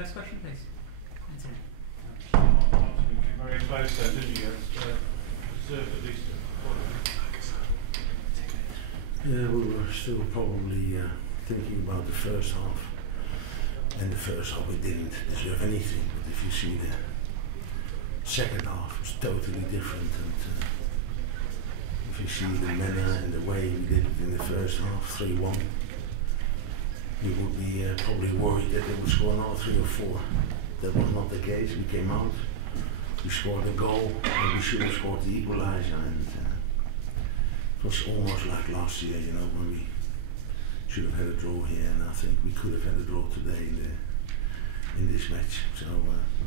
First question, please. Anthony. You came very close then, didn't you? Deserved at least a point. Yeah, we were still probably thinking about the first half. And the first half we didn't deserve anything, but if you see the second half, it was totally different. And if you see the manner and the way we did it in the first half, 3-1, we would be probably worried that they would score another 3 or 4. That was not the case. We came out, we scored a goal, and we should have scored the equalizer. And it was almost like last year, you know, when we should have had a draw here, and I think we could have had a draw today in this match. So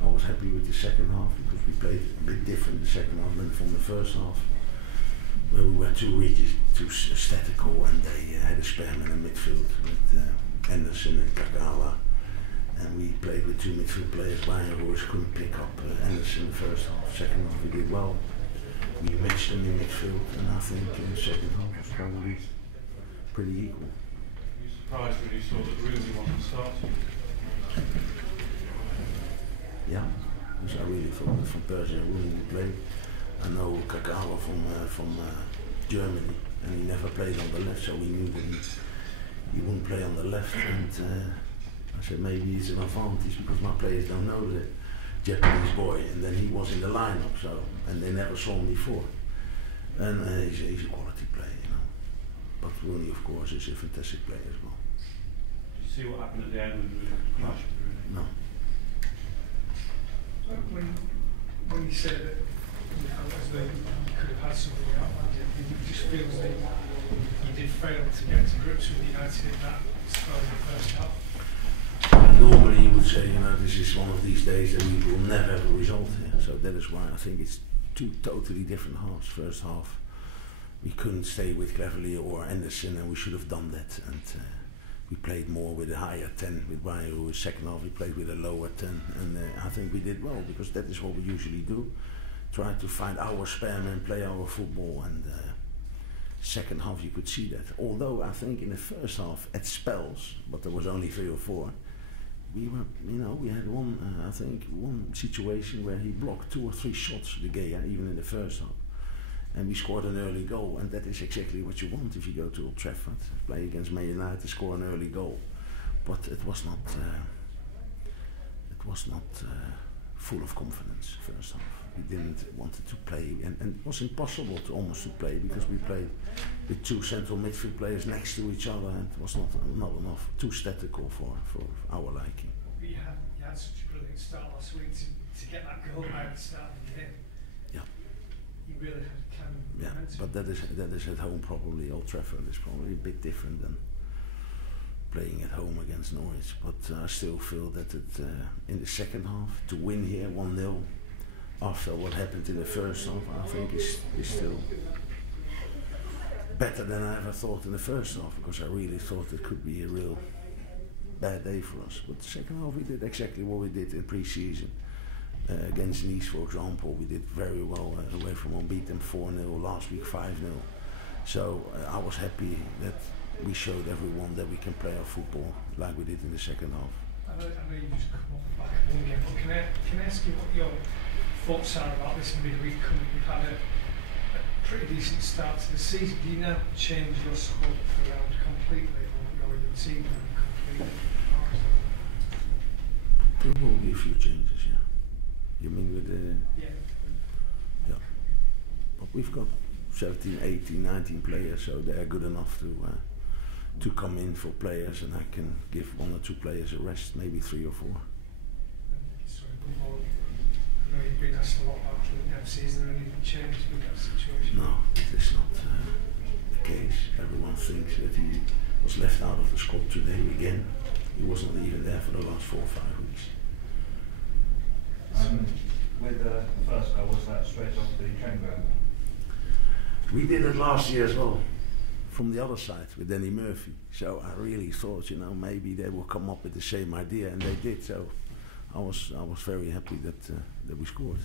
I was happy with the second half because we played a bit different the second half than from the first half, where we were too rigid, too statical, and they had a spare man in midfield with Anderson and Kagawa, and we played with 2 midfield players. Bayern who couldn't pick up Anderson in the first half. Second half we did well. We matched them in midfield, and I think in the second half was probably pretty equal. Were you surprised when you saw that Rooney wasn't starting? Yeah, because I really thought that from Persia Rooney would play. I know Kagawa from Germany, and he never played on the left, so we knew that he wouldn't play on the left. And I said maybe it's an advantage because my players don't know the Japanese boy, and then he was in the lineup, so, and they never saw him before. And he's a quality player, you know. But Rooney, of course, is a fantastic player as well. Did you see what happened at the end with Rooney? No. When you said that, you know, as though you could have had something outlined, it just feels that you did fail to get to grips with United in that spell in the first half. Normally you would say, you know, this is one of these days that we will never have a result here. So that is why I think it's 2 totally different halves. First half we couldn't stay with Cleverley or Anderson, and we should have done that. And we played more with a higher 10 with Bayern. Second half we played with a lower 10, and I think we did well because that is what we usually do. Try to find our spare man, play our football, and second half you could see that. Although I think in the first half at spells, but there was only 3 or 4, we were, you know, we had I think one situation where he blocked 2 or 3 shots, De Gea, even in the first half. And we scored an early goal, and that is exactly what you want if you go to Old Trafford, play against Man Utd, score an early goal. But it was not full of confidence first half. We didn't want to play, and it was impossible to almost to play because we played with 2 central midfield players next to each other, and it was not enough, too statical for our liking. But you had such a brilliant start last week to get that goal right at the start of the game. Yeah. You really can. Yeah, but that is at home probably. Old Trafford is probably a bit different than playing at home against Norwich. But I still feel that in the second half to win here 1-0 after what happened in the first half, I think is still better than I ever thought in the first half, because I really thought it could be a real bad day for us. But the second half we did exactly what we did in pre-season. Against Nice, for example, we did very well away from home, beat them 4-0, last week 5-0. So I was happy that we showed everyone that we can play our football like we did in the second half. I know you just come off the back of one game, but can I ask you what your thoughts are about this midweek coming? We've had a pretty decent start to the season. Do you now change your squad around completely, or your team completely? There will be a few changes, yeah. You mean with the... Yeah. But we've got 17, 18, 19 players, so they're good enough to come in for players, and I can give 1 or 2 players a rest, maybe 3 or 4. Sorry, one more. I know you've been asked a lot about the FC. Is there anything changed with that situation? No, it is not the case. Everyone thinks that he was left out of the squad today again. He wasn't even there for the last 4 or 5 weeks. With the first goal, was that straight off the training ground? We did it last year as well, from the other side with Danny Murphy. So I really thought, you know, maybe they will come up with the same idea, and they did. So I was very happy that we scored.